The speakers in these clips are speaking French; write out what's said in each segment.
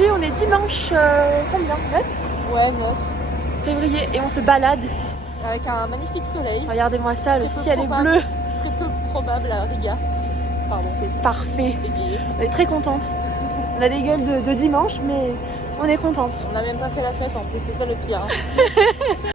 Aujourd'hui, on est dimanche, combien? 9 Ouais, 9. février et on se balade. Avec un magnifique soleil. Regardez-moi ça, le ciel est bleu. Très peu probable à Riga. Pardon. C'est parfait. Égayé. On est très contente. On a des gueules de dimanche, mais on est contente. On n'a même pas fait la fête en plus, c'est ça le pire. Hein.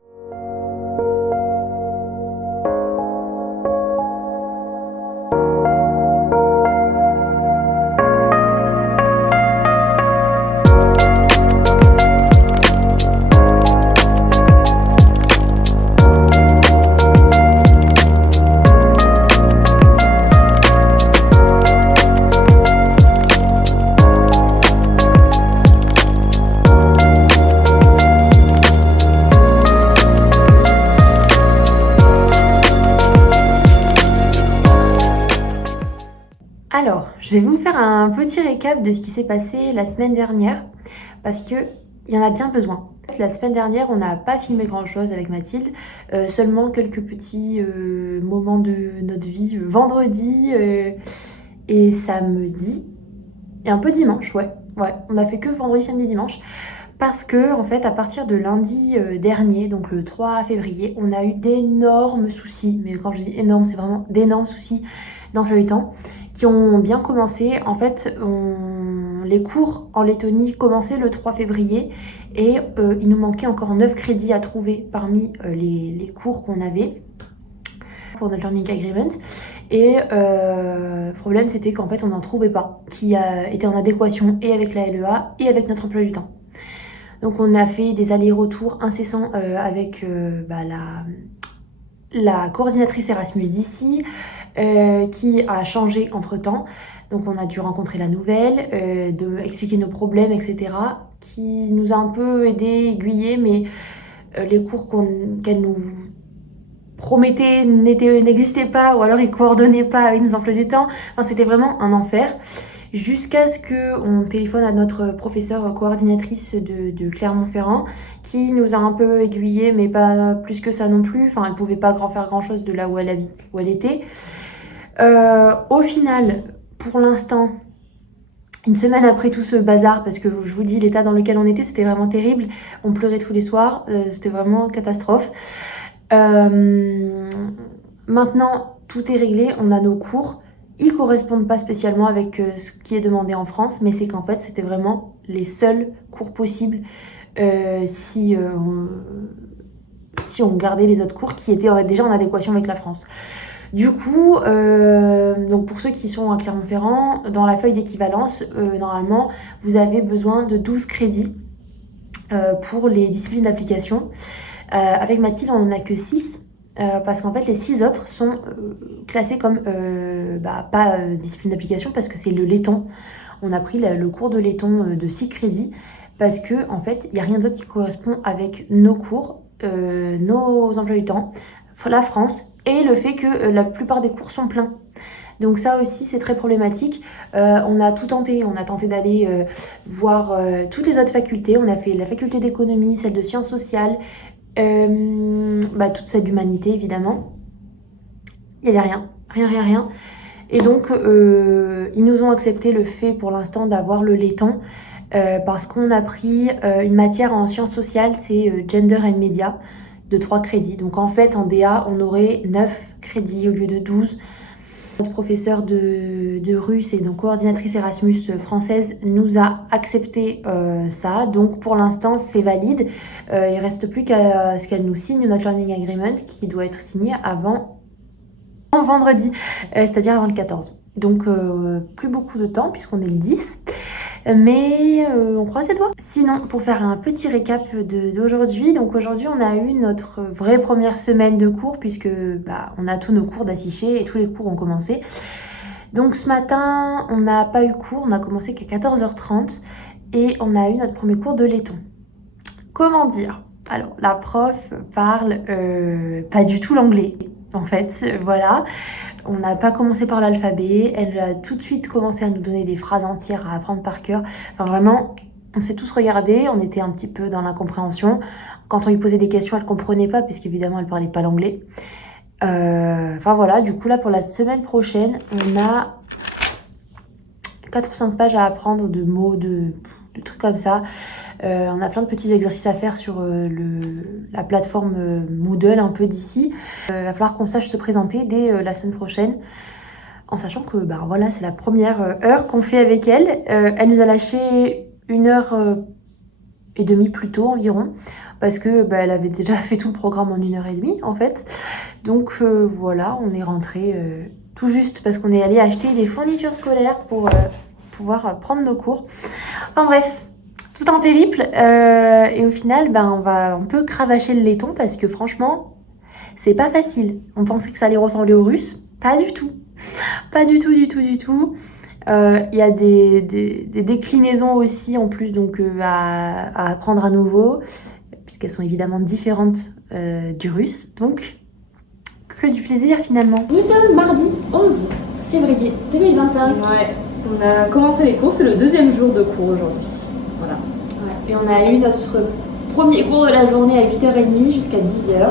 Alors, je vais vous faire un petit récap de ce qui s'est passé la semaine dernière parce que il y en a bien besoin. La semaine dernière, on n'a pas filmé grand-chose avec Mathilde, seulement quelques petits moments de notre vie, vendredi et samedi, et un peu dimanche, ouais. On a fait que vendredi, samedi, dimanche, parce que en fait, à partir de lundi dernier, donc le 3 février, on a eu d'énormes soucis, mais quand je dis énorme, c'est vraiment d'énormes soucis d'emploi du temps, qui ont bien commencé. En fait, les cours en Lettonie commençaient le 3 février et il nous manquait encore 9 crédits à trouver parmi les cours qu'on avait pour notre Learning Agreement. Et le problème, c'était qu'en fait, on n'en trouvait pas, qui était en adéquation et avec la LEA et avec notre emploi du temps. Donc, on a fait des allers-retours incessants avec la coordinatrice Erasmus d'ici, qui a changé entre-temps. Donc on a dû rencontrer la nouvelle, expliquer nos problèmes, etc. Qui nous a un peu aidé, aiguillé, mais les cours qu'elle nous promettait n'existaient pas, ou alors ils coordonnaient pas avec nos emplois du temps. Enfin, c'était vraiment un enfer. Jusqu'à ce qu'on téléphone à notre professeure coordinatrice de Clermont-Ferrand, qui nous a un peu aiguillé, mais pas plus que ça non plus. Enfin, elle pouvait pas faire grand-chose de là où elle habite, où elle était. Au final, pour l'instant, une semaine après tout ce bazar, parce que je vous dis, l'état dans lequel on était, c'était vraiment terrible. On pleurait tous les soirs, c'était vraiment catastrophe. Maintenant, tout est réglé, on a nos cours. Ils correspondent pas spécialement avec ce qui est demandé en France, mais c'est qu'en fait, c'était vraiment les seuls cours possibles si on gardait les autres cours qui étaient déjà en adéquation avec la France. Du coup, donc pour ceux qui sont à Clermont-Ferrand, dans la feuille d'équivalence, normalement, vous avez besoin de 12 crédits pour les disciplines d'application. Avec Mathilde, on n'en a que 6. Parce qu'en fait, les 6 autres sont classés comme pas discipline d'application parce que c'est le laiton. On a pris le cours de laiton de 6 crédits parce que en fait, il n'y a rien d'autre qui correspond avec nos cours, nos emplois du temps, la France et le fait que la plupart des cours sont pleins. Donc ça aussi, c'est très problématique. On a tout tenté. On a tenté d'aller voir toutes les autres facultés. On a fait la faculté d'économie, celle de sciences sociales, toute celle d'humanité, évidemment. Il n'y avait rien. Et donc, ils nous ont accepté le fait, pour l'instant, d'avoir le laiton, parce qu'on a pris une matière en sciences sociales, c'est Gender and Media, de 3 crédits. Donc en fait, en DA, on aurait 9 crédits au lieu de 12. Notre professeur de russe et donc coordinatrice Erasmus française nous a accepté ça. Donc pour l'instant, c'est valide. Il reste plus qu'à ce qu'elle nous signe notre Learning Agreement qui doit être signé avant vendredi, c'est-à-dire avant le 14. Donc plus beaucoup de temps puisqu'on est le 10. Mais on croise les doigts. Sinon, pour faire un petit récap d'aujourd'hui, donc aujourd'hui on a eu notre vraie première semaine de cours puisque on a tous nos cours d'affichés et tous les cours ont commencé. Donc ce matin, on n'a pas eu cours, on a commencé qu'à 14h30 et on a eu notre premier cours de laiton. Comment dire? Alors la prof parle pas du tout l'anglais en fait, voilà. On n'a pas commencé par l'alphabet, elle a tout de suite commencé à nous donner des phrases entières à apprendre par cœur. Enfin vraiment, on s'est tous regardés, on était un petit peu dans l'incompréhension. Quand on lui posait des questions, elle comprenait pas puisqu'évidemment elle parlait pas l'anglais. Enfin voilà, du coup là pour la semaine prochaine, on a 4 ou 5 pages à apprendre de mots, de trucs comme ça. On a plein de petits exercices à faire sur la plateforme Moodle un peu d'ici. Va falloir qu'on sache se présenter dès la semaine prochaine, en sachant que bah, voilà, c'est la première heure qu'on fait avec elle. Elle nous a lâché 1h30 plus tôt environ, parce que bah, elle avait déjà fait tout le programme en 1h30 en fait. Donc voilà, on est rentré tout juste parce qu'on est allé acheter des fournitures scolaires pour pouvoir prendre nos cours. Enfin bref, tout un périple. Et au final, ben, on peut cravacher le laiton parce que franchement, c'est pas facile. On pensait que ça allait ressembler aux Russes. Pas du tout. Pas du tout, du tout, du tout. Il y a des déclinaisons aussi en plus donc à apprendre à nouveau, puisqu'elles sont évidemment différentes du russe. Donc, que du plaisir finalement. Nous sommes mardi 11 février 2025. Ouais, on a commencé les cours, c'est le 2e jour de cours aujourd'hui. Voilà. Ouais. Et on a eu notre premier cours de la journée à 8h30 jusqu'à 10h.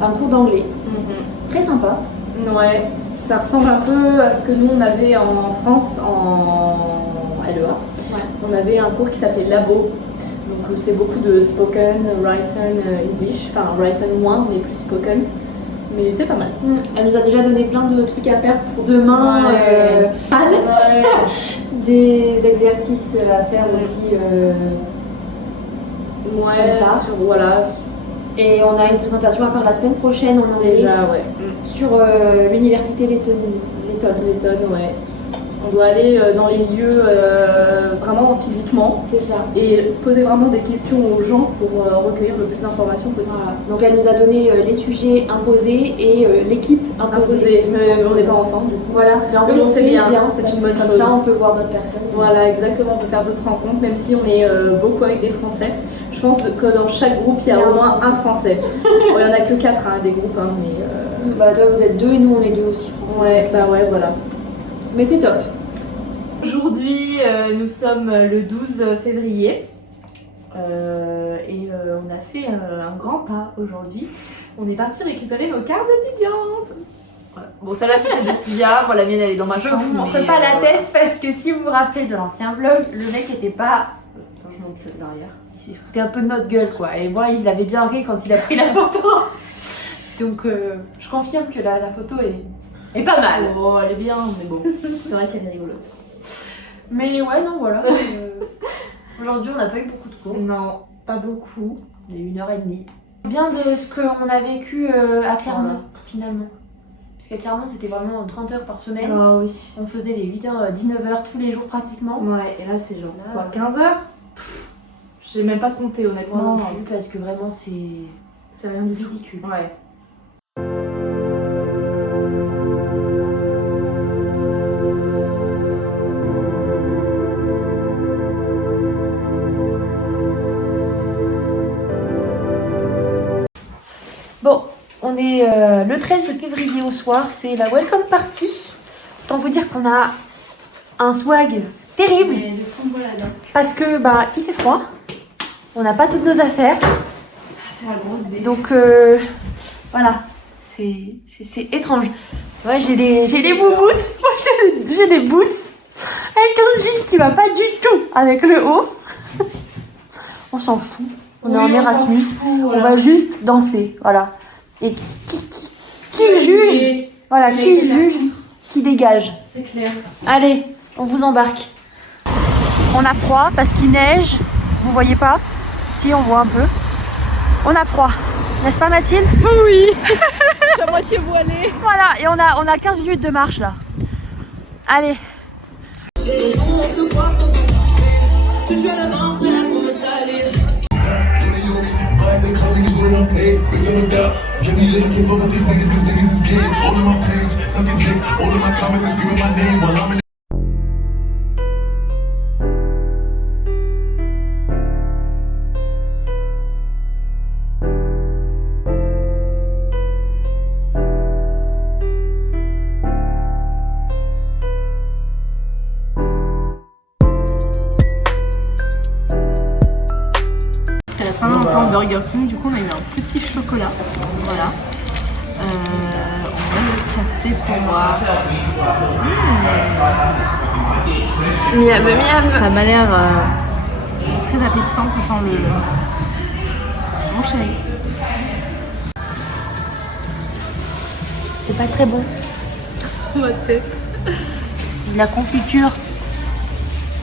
Un cours d'anglais. Très sympa. Ouais, ça ressemble un peu à ce que nous on avait en France en LEA. Ouais. On avait un cours qui s'appelait Labo. Donc c'est beaucoup de spoken, written, English. Enfin, written moins, mais plus spoken. Mais c'est pas mal. Elle nous a déjà donné plein de trucs à faire pour demain. Ouais. Des exercices à faire aussi. Ouais, ça. Voilà. Et on a une présentation à faire la semaine prochaine en anglais. Déjà, ouais. Sur l'université lettonne. Lettonne, ouais. On doit aller dans les lieux vraiment physiquement. C'est ça. Et poser vraiment des questions aux gens pour recueillir le plus d'informations possible. Voilà. Donc elle nous a donné les sujets imposés et l'équipe imposée. Mais on n'est pas ensemble du coup. Voilà. Mais en plus c'est bien, c'est une bonne chose. Comme ça on peut voir d'autres personnes. Voilà, exactement. On peut faire d'autres rencontres, même si on est beaucoup avec des Français. Je pense que dans chaque groupe il y a au moins un Français. Bon, il n'y en a que 4 des groupes, mais. Bah toi vous êtes 2 et nous on est 2 aussi Français. Ouais, voilà. Mais c'est top. Aujourd'hui, nous sommes le 12 février et on a fait un grand pas aujourd'hui. On est parti récupérer nos cartes étudiantes. Voilà. Bon, celle-là, c'est de Sylvia. Moi, la mienne, elle est dans ma chambre. Je vous montre pas la tête parce que si vous vous rappelez de l'ancien vlog, le mec était pas. Attends, je montre l'arrière. Il s'est foutu un peu de notre gueule quoi. Et moi, il avait bien ri quand il a pris la photo. Donc, je confirme que la photo est pas mal. Oh, elle est bien, mais bon, c'est vrai qu'elle est rigolote. Mais ouais, non, voilà. Aujourd'hui, on n'a pas eu beaucoup de cours. Non, pas beaucoup. Il y a eu 1h30. Bien de ce qu'on a vécu à Clermont, finalement. Parce qu'à Clermont, c'était vraiment 30 heures par semaine. Ah oui. On faisait les 8h, 19h tous les jours pratiquement. Ouais, et là, c'est genre quoi, 15 heures. J'ai même pas compté, honnêtement. Non plus, parce que vraiment, c'est rien de ridicule. Ouais. Bon, on est le 13 février au soir, c'est la welcome party. Autant vous dire qu'on a un swag terrible. Parce que bah il fait froid, on n'a pas toutes nos affaires. C'est la grosse idée. Donc voilà, c'est étrange. Ouais, j'ai des boots, moi j'ai des boots avec un jean qui va pas du tout avec le haut. On s'en fout. On est en Erasmus, on va juste danser, voilà. Et qui juge, voilà, qui juge, qui dégage. C'est clair. Allez, on vous embarque. On a froid parce qu'il neige, vous voyez pas? Si, on voit un peu. On a froid, n'est-ce pas Mathilde? Oui. Je suis à moitié voilée. Voilà, et on a 15 minutes de marche là. Allez. They call niggas when I'm paid, bitch I'm a doubt. Give me little kid, fuck with these niggas is game. All of my page, sucking dick, all of my comments is screaming my name while I'm in. C'est la Saint-Valentin Burger King, du coup on a eu un petit chocolat, voilà. On va le casser pour voir. Miam, miam. Ça m'a l'air très appétissante, ça sent le... Mon chéri. C'est pas très bon. Ma tête. La confiture.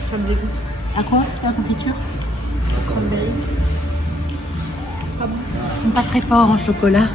Ça me dégoûte. À quoi la confiture? Cranberry. Ils sont pas très forts en chocolat.